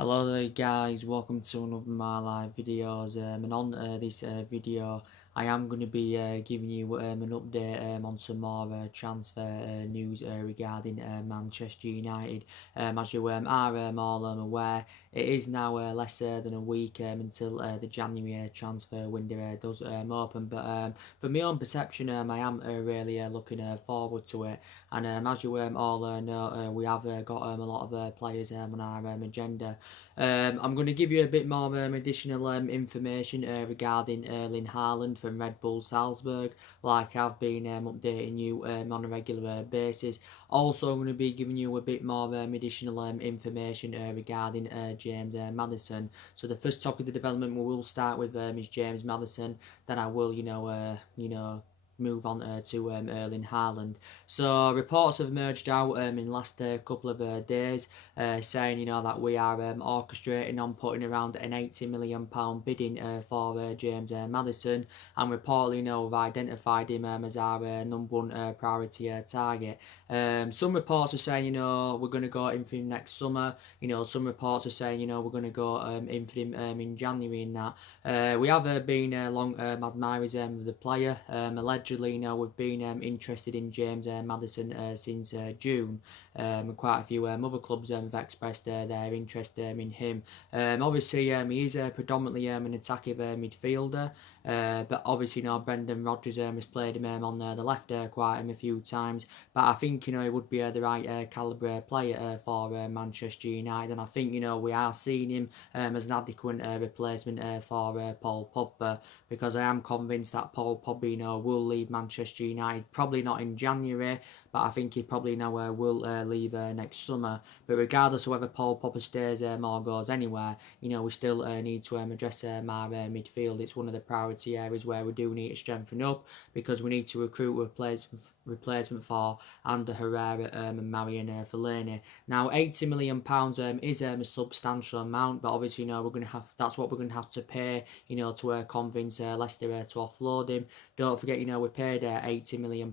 Hello there guys, welcome to another of my live videos, and on this video I am going to be giving you an update on some more transfer news regarding Manchester United. As you are all aware, it is now less than a week until the January transfer window does open, but from my own perception I am really looking forward to it, and as you all know, we have got a lot of players on our agenda. I'm going to give you a bit more additional information regarding Erling Haaland from Red Bull Salzburg, like I've been updating you on a regular basis. Also, I'm going to be giving you a bit more additional information regarding James Maddison. So the first topic of development we will start with is James Maddison. Then I will, move on to Erling Haaland. So reports have emerged out in the last couple of days saying that we are orchestrating on putting around an £80 million bidding for James Maddison, and reportedly we've identified him as our number one priority target. Some reports are saying we're going to go in for him next summer. Some reports are saying we're going to go in for him in January and that. We have been long admirers of the player. Allegedly, we've been interested in James Maddison since June. And quite a few other clubs have expressed their interest in him. Obviously, he is predominantly an attacking midfielder. But obviously, Brendan Rodgers has played him on the left quite a few times. But I think he would be the right calibre player for Manchester United, and I think we are seeing him as an adequate replacement for Paul Pogba, because I am convinced that Paul Pogba will leave Manchester United, probably not in January, but I think he probably will leave next summer. But regardless of whether Paul Pogba stays or goes anywhere, we still need to address our midfield. It's one of the priority areas where we do need to strengthen up, because we need to recruit a replacement for Ander Herrera and Marian Fellaini. Now, £80 million is a substantial amount, but obviously that's what we're going to have to pay to convince Leicester to offload him. Don't forget, we paid £80 million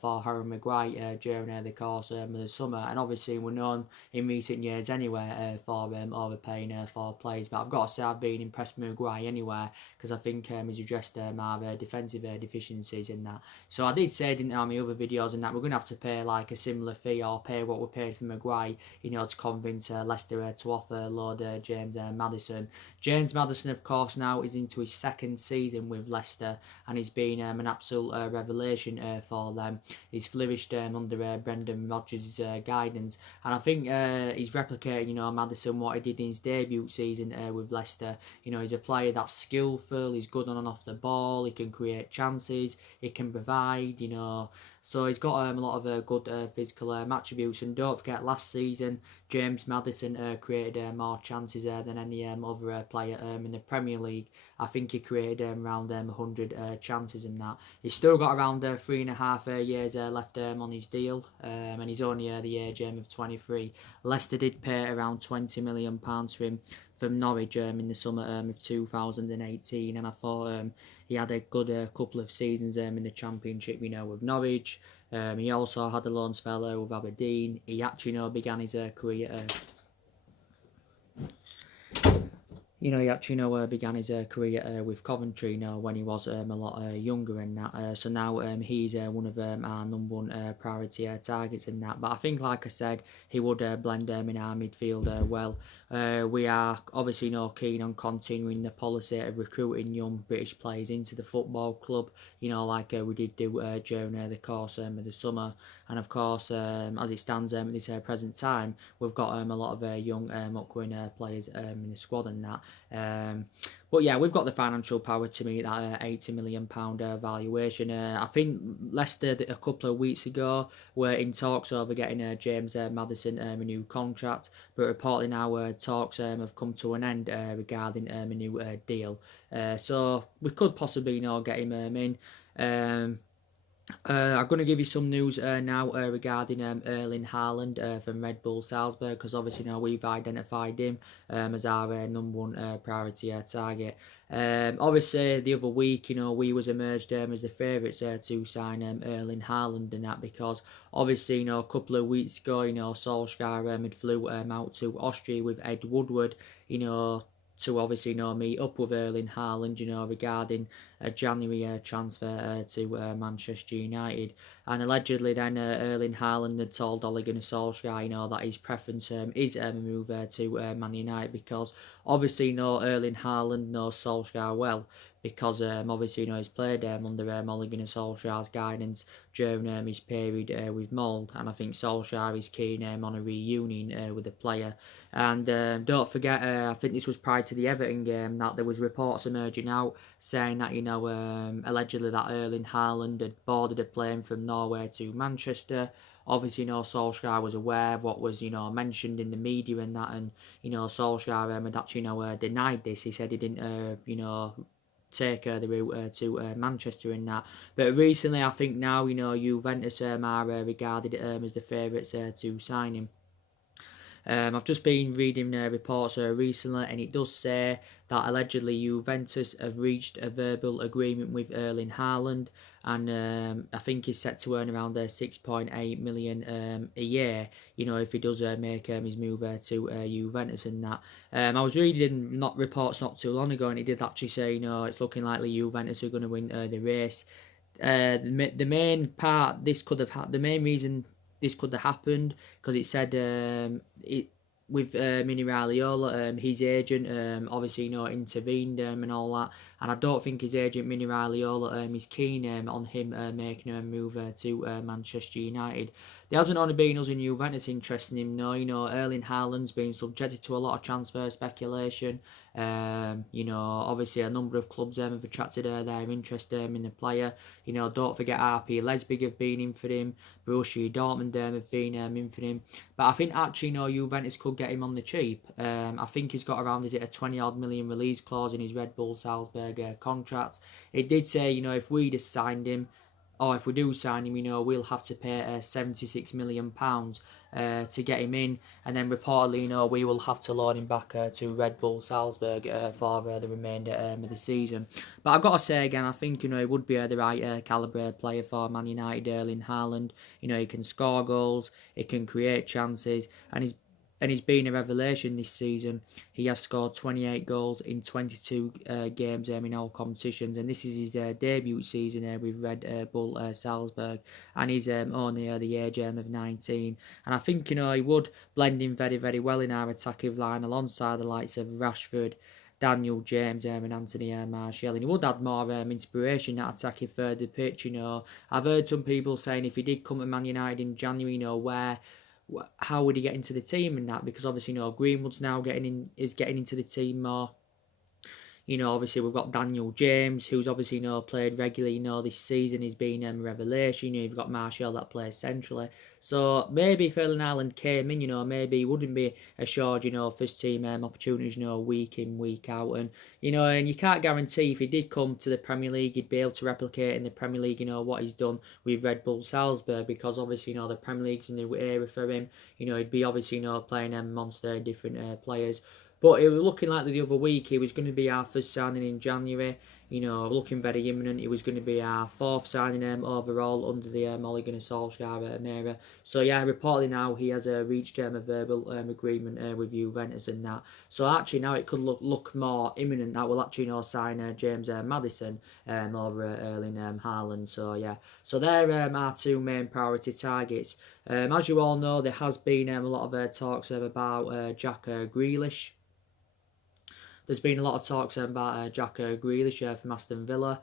for Harry Maguire during the course of the summer, and obviously we're known in recent years anyway for overpaying for players. But I've got to say, I've been impressed with Maguire anyway, because I think he's addressed our defensive deficiencies in that. So I did say, didn't I, in my other videos, and that we're going to have to pay like a similar fee, or pay what we paid for Maguire, to convince Leicester to offload James Maddison. James Maddison, of course, now is into his second season with Leicester, and he's been an absolute revelation for them. He's flourished under Brendan Rodgers' guidance, and I think he's replicating, Maddison, what he did in his debut season with Leicester. He's a player that's skillful, he's good on and off the ball, he can create chances, he can provide, so he's got a lot of good physical attributes. And don't forget, last season James Maddison created more chances than any other player in the Premier League. I think he created around 100 chances in that. He's still got around 3.5 years left on his deal, and he's only the age of 23. Leicester did pay around £20 million for him from Norwich in the summer of 2018, and I thought he had a good couple of seasons in the Championship, with Norwich. He also had a loan spell with Aberdeen. He actually began his career began his career with Coventry when he was a lot younger and that. So now he's one of our number one priority targets in that. But I think, like I said, he would blend in our midfield well. We are obviously keen on continuing the policy of recruiting young British players into the football club, like we did do during the course of the summer. And of course, as it stands at this present time, we've got a lot of young upcoming players in the squad and that. But yeah, we've got the financial power to meet that £80 million valuation. I think Leicester a couple of weeks ago were in talks over getting James Maddison a new contract, but reportedly now talks have come to an end regarding a new deal. So we could possibly get him in. I'm going to give you some news now regarding Erling Haaland from Red Bull Salzburg, because obviously now we've identified him as our number one priority target. Obviously the other week, we was emerged as the favourites to sign Erling Haaland and that, because obviously, a couple of weeks ago, Solskjaer had flew out to Austria with Ed Woodward, to obviously, meet up with Erling Haaland, regarding a January transfer to Manchester United. And allegedly then Erling Haaland had told Ole Gunnar Solskjaer, that his preference is a move to Man United, because obviously, Erling Haaland knows Solskjaer well, because obviously, he's played under Ole Gunnar Solskjaer's guidance during his period with Mould, and I think Solskjaer is keen on a reunion with the player. And don't forget, I think this was prior to the Everton game, that there was reports emerging out saying that, allegedly that Erling Haaland had boarded a plane from Norway to Manchester. Obviously, Solskjaer was aware of what was, mentioned in the media and that, and, Solskjaer had actually, denied this. He said he didn't, take the route to Manchester in that. But recently, I think now, Juventus are regarded as the favourites to sign him. I've just been reading reports recently, and it does say that allegedly Juventus have reached a verbal agreement with Erling Haaland, and I think he's set to earn around 6.8 million a year, if he does make his move to Juventus and that. I was reading reports not too long ago, and he did actually say, it's looking likely Juventus are going to win the race. The main part this could have the main reason this could have happened, because it said with Mini Raiola, his agent obviously intervened and all that, and I don't think his agent Mini Raiola is keen on him making a move to Manchester United. There hasn't only been us in Juventus interested in him, Erling Haaland's been subjected to a lot of transfer speculation. Obviously a number of clubs have attracted their interest in the player. Don't forget RP Leipzig have been in for him, Borussia Dortmund have been in for him. But I think actually, Juventus could get him on the cheap. I think he's got around, is it a 20 odd million release clause in his Red Bull Salzburg contract. It did say, if we'd have signed him, or if we do sign him, we'll have to pay £76 million to get him in, and then reportedly, we will have to loan him back to Red Bull Salzburg for the remainder of the season. But I've got to say again, I think he would be the right calibre player for Man United. Erling Haaland, he can score goals, he can create chances, and he's been a revelation this season. He has scored 28 goals in 22 games in all competitions, and this is his debut season with Red Bull Salzburg, and he's only the age of 19. And I think he would blend in very, very well in our attacking line alongside the likes of Rashford, Daniel James and Anthony Martial, and he would add more inspiration that attacking further pitch. I've heard some people saying if he did come to Man United in January, how would he get into the team and that, because obviously Greenwood's now getting into the team more. Obviously we've got Daniel James, who's obviously played regularly this season. He's been a revelation. You've got Martial that plays centrally. So maybe if Erling Haaland came in, maybe he wouldn't be assured, first team opportunities, week in, week out. And, and you can't guarantee if he did come to the Premier League, he'd be able to replicate in the Premier League, what he's done with Red Bull Salzburg, because obviously, the Premier League's a new era for him. He'd be obviously, playing monster different players. But it was looking like the other week he was going to be our first signing in January. Looking very imminent. It was going to be our fourth signing overall under the Ole Gunnar Solskjaer era. So yeah, reportedly now he has reached a verbal agreement with Juventus and that. So actually now it could look more imminent that we'll actually sign James Maddison over Erling Haaland. So yeah, so they're our two main priority targets. As you all know, there has been a lot of talks about Jack Grealish. There's been a lot of talks about Jack Grealish from Aston Villa.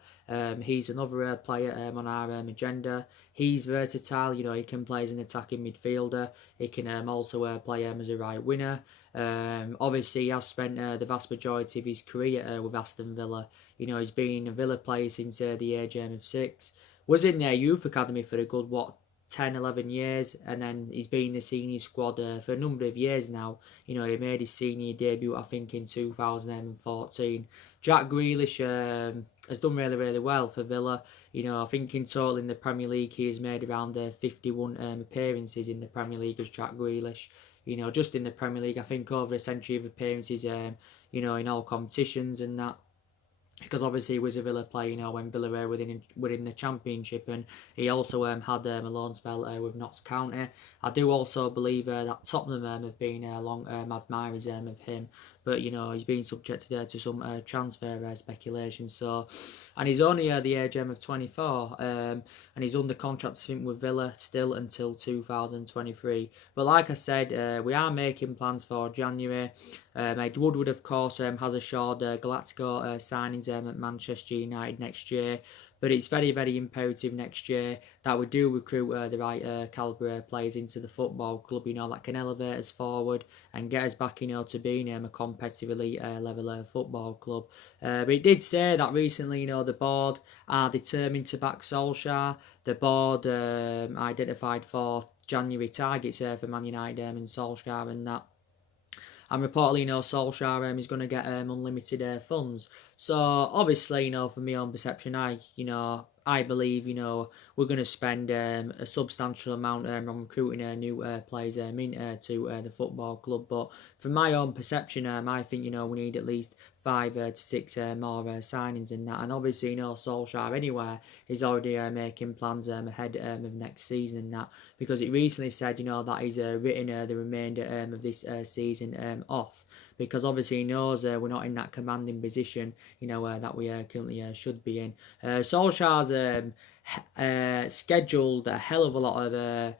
He's another player on our agenda. He's versatile. He can play as an attacking midfielder. He can also play as a right winger. Obviously, he has spent the vast majority of his career with Aston Villa. He's been a Villa player since the age of 6. Was in their youth academy for a good, 10, 11 years, and then he's been in the senior squad for a number of years now. You know, he made his senior debut, I think, in 2014. Jack Grealish has done really, really well for Villa. You know, I think in total in the Premier League he has made around 51 appearances in the Premier League as Jack Grealish. You know, just in the Premier League, I think over a century of appearances, you know, in all competitions and that. Because obviously he was a Villa player, you know, when Villa were within the Championship, and he also had a loan spell with Notts County. I do also believe that Tottenham have been long admirers of him, but you know he's been subjected to some transfer speculation. So, and he's only the age of 24, and he's under contract, I think, with Villa still until 2023. But like I said, we are making plans for January. Ed Woodward, of course, has assured Galactico signings at Manchester United next year. But it's very, very imperative next year that we do recruit the right calibre players into the football club, you know, that can elevate us forward and get us back, you know, to being a competitive elite level football club. But it did say that recently, you know, the board are determined to back Solskjaer. The board identified 4 January targets for Man United and Solskjaer and that. And reportedly, you know, Solskjaer is going to get unlimited funds. So obviously, you know, from my own perception, I believe, you know, we're going to spend a substantial amount on recruiting new players into the football club. But from my own perception, I think, you know, we need at least 5 to 6 more signings in that. And obviously, you know, Solskjaer anywhere is already making plans ahead of next season and that, because it recently said, you know, that he's written the remainder of this season off, because obviously he knows we're not in that commanding position, you know, that we currently should be in. Solskjaer's scheduled a hell of a lot of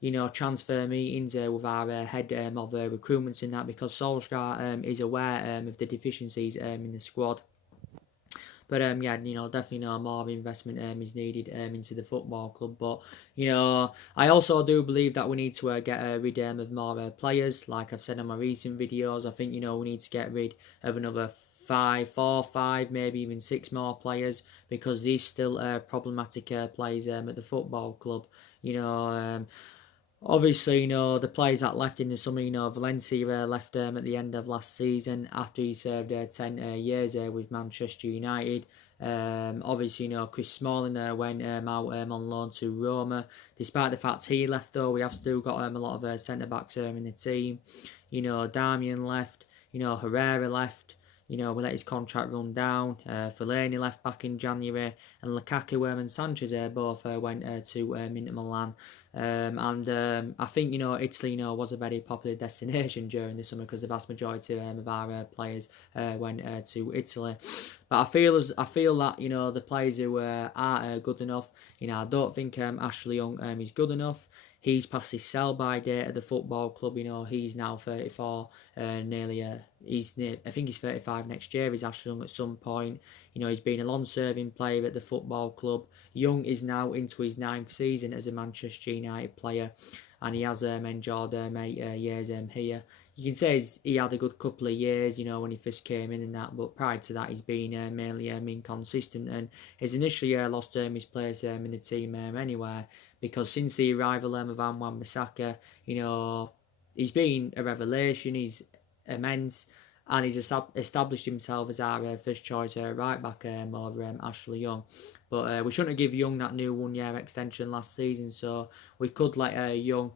you know, transfer meetings with our head of recruitments in that, because Solskjaer is aware of the deficiencies in the squad. But yeah, you know, definitely more investment is needed into the football club. But you know, I also do believe that we need to get rid of more players. Like I've said in my recent videos, I think, you know, we need to get rid of another 4, 5, maybe even 6 more players, because these still problematic players at the football club. You know. Obviously, you know, the players that left in the summer, you know, Valencia left at the end of last season after he served 10 years with Manchester United. Obviously, you know, Chris Smalling went out on loan to Roma. Despite the fact he left, though, we have still got a lot of centre-backs in the team. You know, Darmian left. You know, Herrera left. You know, we let his contract run down. Fellaini left back in January, and Lukaku and Sanchez both went to Inter Milan. I think, you know, Italy, you know, was a very popular destination during the summer, because the vast majority of our players went to Italy. But I feel that, you know, the players who are good enough, you know, I don't think Ashley Young is good enough. He's past his sell-by date at the football club. You know, he's now 34, I think he's 35 next year. He's Ashley Young at some point. You know, he's been a long-serving player at the football club. Young is now into his 9th season as a Manchester United player, and he has enjoyed 8 years here. You can say he had a good couple of years, you know, when he first came in and that, but prior to that he's been mainly inconsistent, and he's initially lost his place in the team anywhere, because since the arrival of Wan-Bissaka, you know, he's been a revelation. He's immense, and he's established himself as our first choice right back over Ashley Young. But we shouldn't have given Young that new 1-year extension last season, so we could let Young,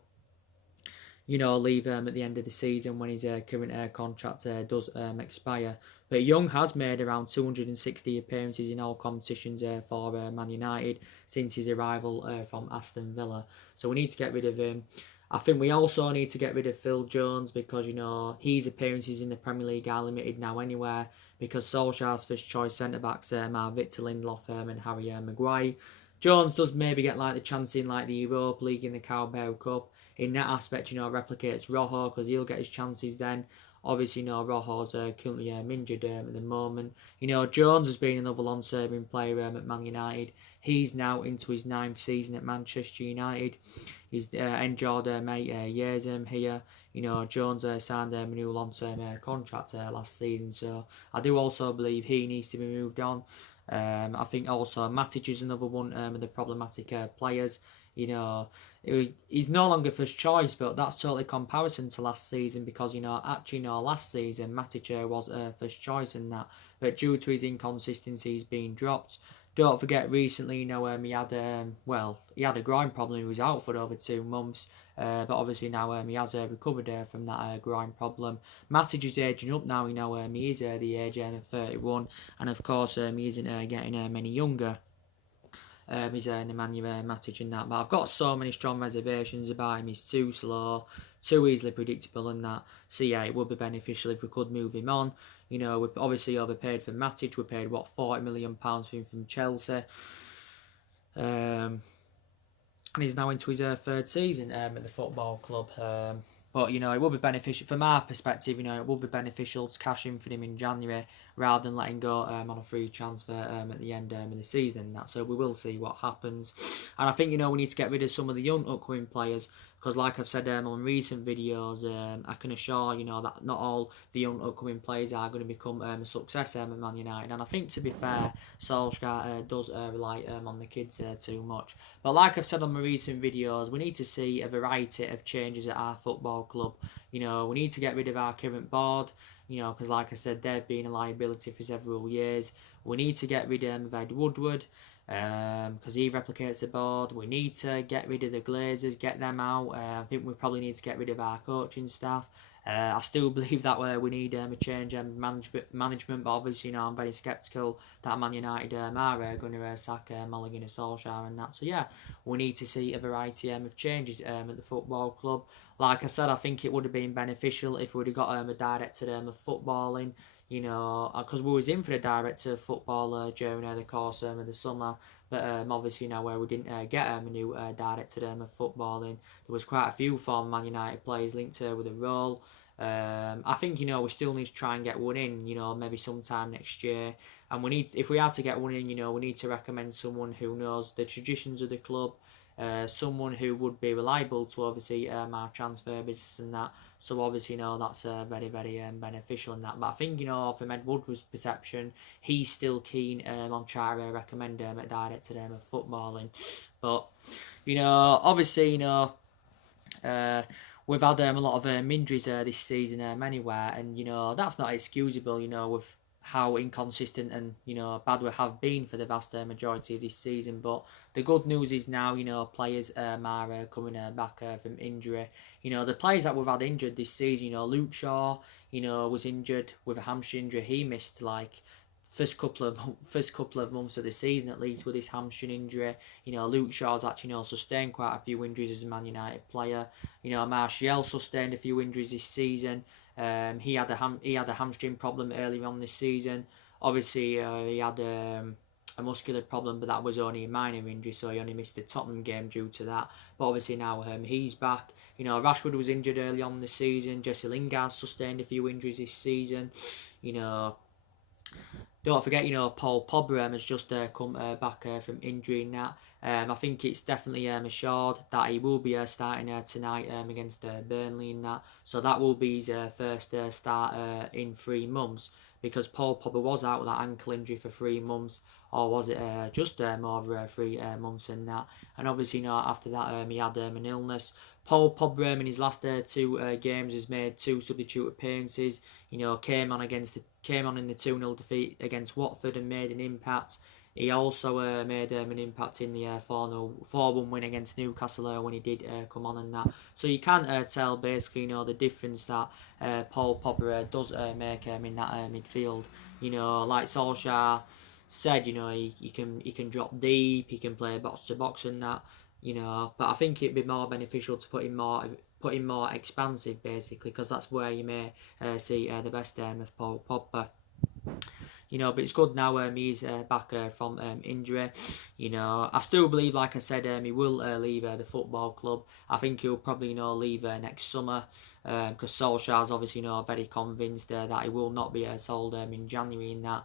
you know, leave at the end of the season when his current contract does expire. But Young has made around 260 appearances in all competitions for Man United since his arrival from Aston Villa. So we need to get rid of him. I think we also need to get rid of Phil Jones, because, you know, his appearances in the Premier League are limited now anywhere, because Solskjaer's first choice centre-backs are Victor Lindelof and Harry Maguire. Jones does maybe get like the chance in like the Europa League and the Carabao Cup. In that aspect, you know, replicates Rojo, because he'll get his chances then. Obviously, you know, Rojo's currently injured at the moment. You know, Jones has been another long-serving player at Man United. He's now into his 9th season at Manchester United. He's enjoyed 8 years here. You know, Jones signed a new long-term contract last season, so I do also believe he needs to be moved on. I think also Matic is another one of the problematic players. He's no longer first choice, but that's totally comparison to last season because, last season Matic was first choice in that, but due to his inconsistencies being dropped. Don't forget recently, he had he had a groin problem. He was out for over 2 months, but obviously now he has recovered from that groin problem. Matic is aging up now. He is the age of 31, and of course he isn't getting many younger. He's Nemanja Matic and that, but I've got so many strong reservations about him. He's too slow, too easily predictable and that. So yeah, it would be beneficial if we could move him on. We obviously overpaid for Matic. We paid £40 million for him from Chelsea, and he's now into his third season at the football club. But it would be beneficial from our perspective. It would be beneficial to cash in for him in January rather than letting go on a free transfer at the end of the season. So we will see what happens. And I think we need to get rid of some of the young upcoming players because, like I've said on recent videos, I can assure that not all the young upcoming players are going to become a success at Man United. And I think, to be fair, Solskjaer does rely on the kids too much. But like I've said on my recent videos, we need to see a variety of changes at our football club. We need to get rid of our current board, because like I said, they've been a liability for several years. We need to get rid of Ed Woodward, because he replicates the board. We need to get rid of the Glazers, get them out. I think we probably need to get rid of our coaching staff. I still believe that we need a change in management, but obviously, I'm very sceptical that Man United are going to sack Ole Gunnar Solskjaer and that. So yeah, we need to see a variety of changes at the football club. Like I said, I think it would have been beneficial if we would have got a director of footballing, because we was in for the director of football during the course of the summer. But obviously where we didn't get a new director of footballing, there was quite a few former Man United players linked with a role. I think we still need to try and get one in, maybe sometime next year. And if we are to get one in, we need to recommend someone who knows the traditions of the club, someone who would be reliable to oversee our transfer business and that. So obviously, that's very, very beneficial in that. But I think, from Ed Woodward's perception, he's still keen on trying to recommend a director of footballing. But, obviously, we've had a lot of injuries this season anywhere, and, that's not excusable, with how inconsistent and bad we have been for the vast majority of this season. But the good news is now players are coming back from injury. The players that we've had injured this season, Luke Shaw was injured with a hamstring injury. He missed first couple of months of the season at least with his hamstring injury. Luke Shaw's actually sustained quite a few injuries as a Man United player. Martial sustained a few injuries this season. He had a hamstring problem earlier on this season. Obviously, he had a muscular problem, but that was only a minor injury, so he only missed the Tottenham game due to that. But obviously now he's back. Rashford was injured early on this season. Jesse Lingard sustained a few injuries this season. Don't forget, Paul Pogba has just come back from injury and that. I think it's definitely assured that he will be starting tonight against Burnley and that. So that will be his first start in 3 months, because Paul Pogba was out with that ankle injury for 3 months, or was it just more of 3 months and that. And obviously, after that he had an illness. Paul Pogba in his last 2 games has made 2 substitute appearances. Came on in the 2-0 defeat against Watford and made an impact. He also made an impact in the 4-1 win against Newcastle when he did come on and that. So you can tell basically the difference that Paul Pogba does make in that midfield. Like Solskjaer said, he can drop deep, he can play box to box and that. But I think it'd be more beneficial to put him more expansive basically, because that's where you may see the best of Paul Pogba. But it's good now he's back from injury. I still believe, like I said, he will leave the football club. I think he'll probably leave next summer, because Solskjaer's obviously very convinced that he will not be sold in January and that.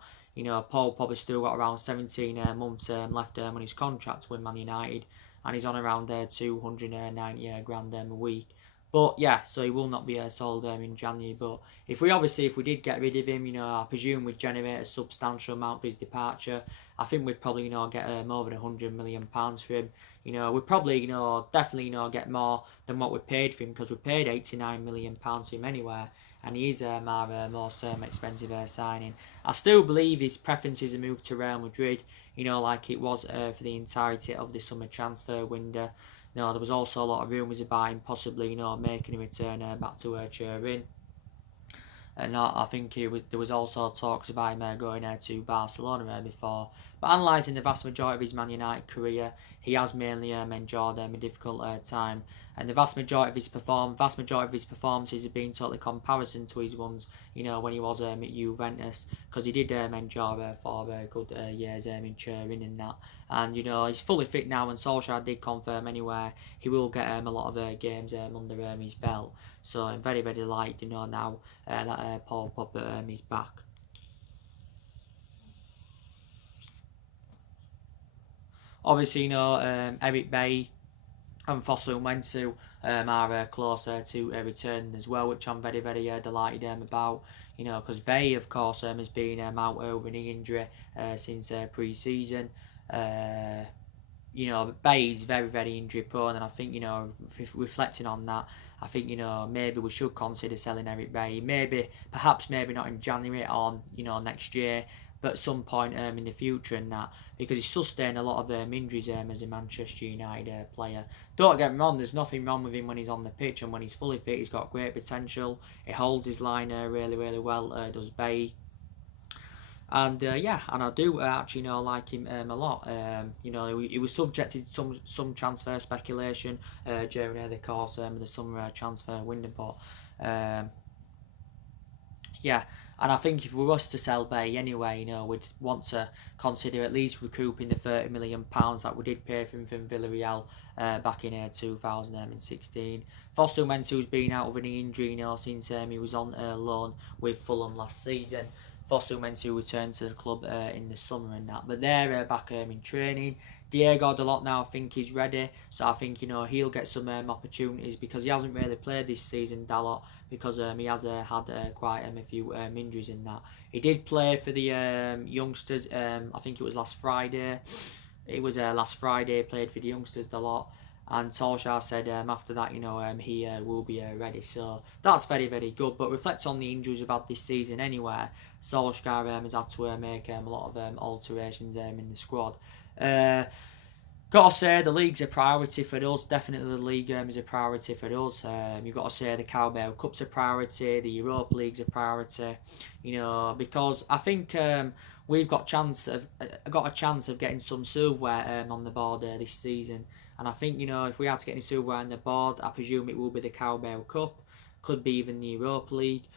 Paul Pogba's still got around 17 months left on his contract with Man United, and he's on around 290 grand a week. But yeah, so he will not be sold in January. But if we did get rid of him, I presume we'd generate a substantial amount for his departure. I think we'd probably get more than £100 million for him. We'd probably definitely get more than what we paid for him, because we paid £89 million for him anyway, and he is our most expensive signing. I still believe his preference is a move to Real Madrid, like it was for the entirety of the summer transfer window. There was also a lot of rumours about him possibly, making a return back to Turin. And I think there was also talks about him going to Barcelona before. But analysing the vast majority of his Man United career, he has mainly enjoyed a difficult time. And the vast majority of his performances have been totally comparison to his ones, when he was at Juventus, because he did enjoy 4 good years in Turin and that. And he's fully fit now, and Solskjaer did confirm anyway he will get a lot of games under his belt. So I'm very, very light, now that Paul Pogba is back. Obviously, Eric Bay and Fosu Mensah are closer to returning as well, which I'm very, very delighted about. Because Bay, of course, has been out over knee injury since pre-season. Bay is very, very injury prone, and I think, reflecting on that, I think, maybe we should consider selling Eric Bay. Perhaps not in January or, next year, but at some point in the future and that, because he's sustained a lot of injuries as a Manchester United player. Don't get me wrong, there's nothing wrong with him when he's on the pitch, and when he's fully fit, he's got great potential. He holds his line really, really well, does Bay. And and I do actually like him a lot. He was subjected to some transfer speculation during the course of the summer transfer window, but and I think if we was to sell Bay anyway, we'd want to consider at least recouping the £30 million that we did pay for him from Villarreal back in 2016. Fosu Mensah's been out with an injury since he was on loan with Fulham last season. Fosu Mensah returned to the club in the summer and that, but they're back in training. Diego Dalot now I think he's ready, so I think he'll get some opportunities, because he hasn't really played this season, Dalot, because he has had quite a few injuries in that. He did play for the youngsters. I think it was last Friday. Last Friday he played for the youngsters, Dalot. And Solskjaer said after that, he will be ready. So that's very, very good. But reflect on the injuries we've had this season anyway. Solskjaer has had to make a lot of alterations in the squad. Got to say the league's a priority for us. Definitely the league is a priority for us. You've got to say the Carabao Cup's a priority. The Europa League's a priority. Because I think we've got a chance of getting some silverware on the board this season. And I think, if we had to get any silverware on the board, I presume it will be the Carabao Cup. Could be even the Europa League.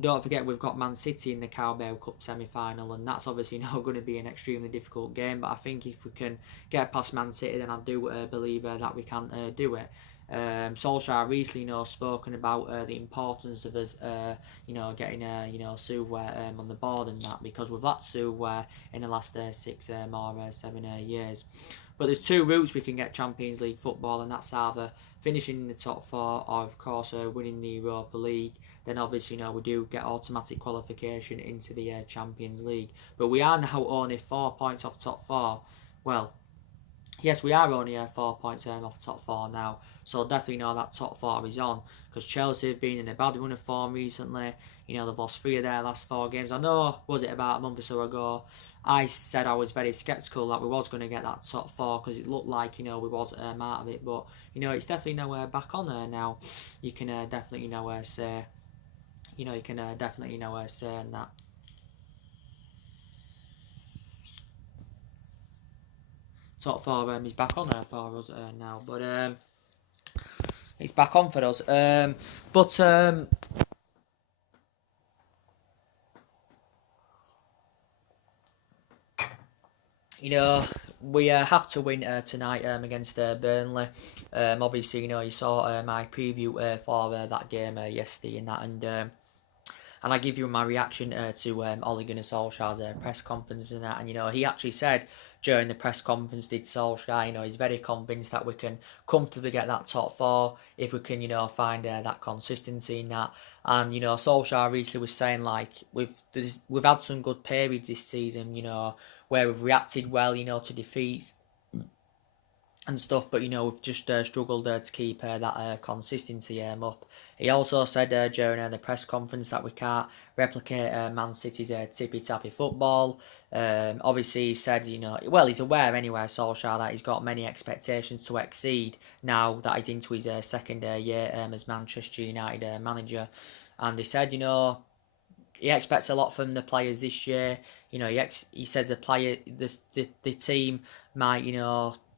Don't forget, we've got Man City in the Carabao Cup semi-final, and that's obviously not going to be an extremely difficult game. But I think if we can get past Man City, then I do believe that we can do it. Solskjaer recently, spoken about the importance of us, getting silverware on the board and that, because we've lacked silverware in the last 6 or 7 years. But there's 2 routes we can get Champions League football, and that's either finishing in the top 4 or, of course, winning the Europa League. Then obviously, we do get automatic qualification into the Champions League. But we are now only 4 points off top 4. Well, yes, we are only 4 points off top 4 now. So definitely that top 4 is on. Because Chelsea have been in a bad run of form recently. They've lost 3 of their last 4 games. I know, was it about a month or so ago, I said I was very sceptical that we was going to get that top 4, because it looked like, we was out of it. But, it's definitely nowhere back on there now. You can definitely say, say that. Top 4 is back on there for us now. But it's back on for us. We have to win tonight against Burnley. Obviously, you saw my preview for that game yesterday and that, and and I give you my reaction to Ole Gunnar Solskjaer's press conference and that. And he actually said during the press conference, did Solskjaer, he's very convinced that we can comfortably get that top four if we can, find that consistency in that. And Solskjaer recently was saying like we've had some good periods this season, where we've reacted well, to defeats and stuff, but we've just struggled to keep that consistency up. He also said during the press conference that we can't replicate Man City's tippy-tappy football. Obviously he said, he's aware anyway, Solskjaer, that he's got many expectations to exceed now that he's into his second year as Manchester United manager. And he said, he expects a lot from the players this year. He says the team might,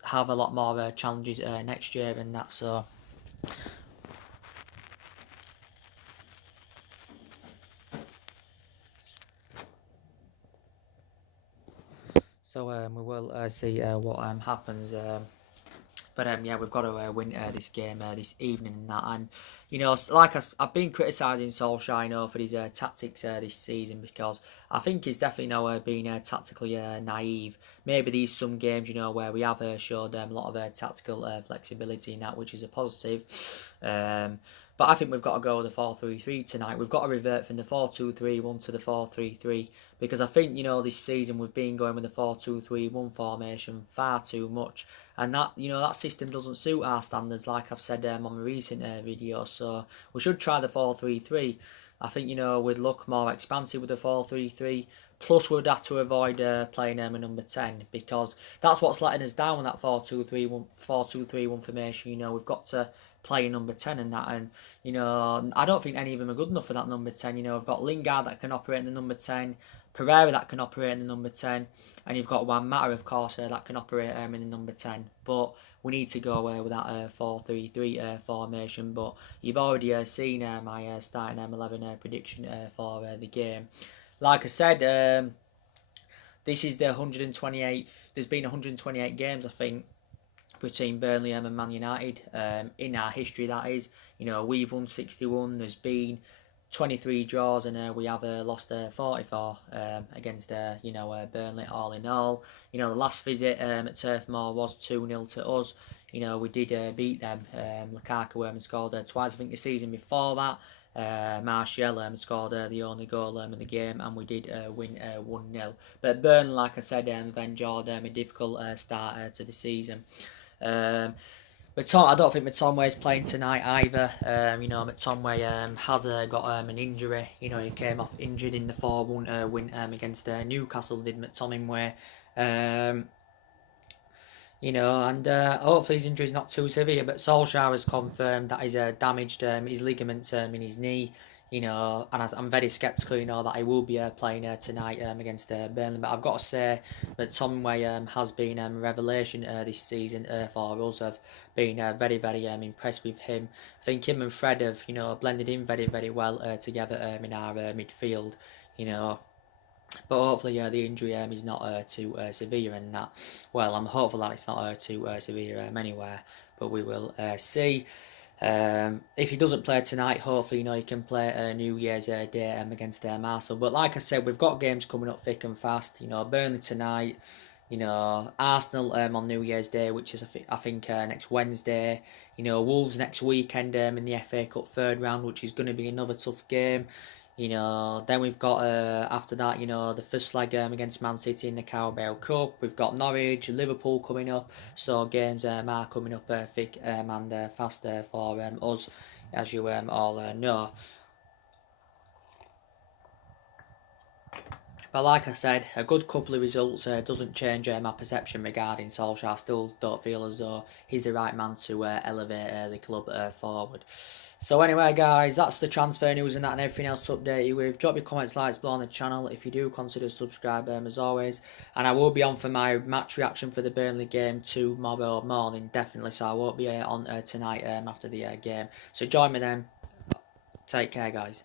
have a lot more challenges next year and that. So we will see what happens. But yeah, we've got to win this game this evening and that. And like I've been criticising Solskjaer, for his tactics this season, because I think he's definitely been tactically naive. Maybe there's some games where we have showed a lot of tactical flexibility in that, which is a positive. But I think we've got to go with the 4-3-3 tonight. We've got to revert from the 4-2-3-1 to the 4-3-3, because I think this season we've been going with the 4-2-3-1 formation far too much, and that that system doesn't suit our standards, like I've said on my recent videos. So we should try the 4-3-3. I think we'd look more expansive with the 4-3-3. Plus, we'd have to avoid playing a number 10, because that's what's letting us down with that 4-2-3-1 formation. We've got to play number 10 and that, and I don't think any of them are good enough for that number 10. We've got Lingard that can operate in the number 10, Pereira that can operate in the number 10, and you've got Juan Mata, of course, that can operate in the number 10. But we need to go with that 4-3-3 formation. But you've already seen my starting 11 prediction for the game. Like I said, this is the 128th. There's been 128 games, I think, between Burnley and Man United in our history. That is, we've won 61. There's been 23 draws, and we have lost 44 against Burnley. All in all, the last visit at Turf Moor was 2-0 to us. We did beat them. Lukaku scored twice, I think, the season before that. Martial scored the only goal of the game, and we did win 1-0. But Burnley, like I said, have endured a difficult start to the season. But I don't think McTominay is playing tonight either. McTominay has got an injury. He came off injured in the 4-1 win against Newcastle, did McTominay. And hopefully his injury is not too severe. But Solskjaer has confirmed that he's damaged his ligaments in his knee. And I'm very sceptical, that he will be playing tonight against Burnley. But I've got to say that Tomway has been a revelation this season for us. I've been very, very impressed with him. I think him and Fred have, blended in very, very well together in our midfield, But hopefully the injury is not too severe and that. Well, I'm hopeful that it's not too severe anywhere, but we will see. If he doesn't play tonight, hopefully he can play New Year's Day against Marseille. But like I said, we've got games coming up thick and fast. Burnley tonight. Arsenal on New Year's Day, which is I think next Wednesday. Wolves next weekend in the FA Cup third round, which is going to be another tough game. Then we've got after that, the first leg against Man City in the Carabao Cup. We've got Norwich, Liverpool coming up. So games are coming up thick and fast for us, as you all know. But like I said, a good couple of results doesn't change my perception regarding Solskjaer. I still don't feel as though he's the right man to elevate the club forward. So anyway, guys, that's the transfer news and that and everything else to update you with. Drop your comments, likes below on the channel. If you do, consider subscribing as always. And I will be on for my match reaction for the Burnley game tomorrow morning, definitely. So I won't be on tonight after the game. So join me then. Take care, guys.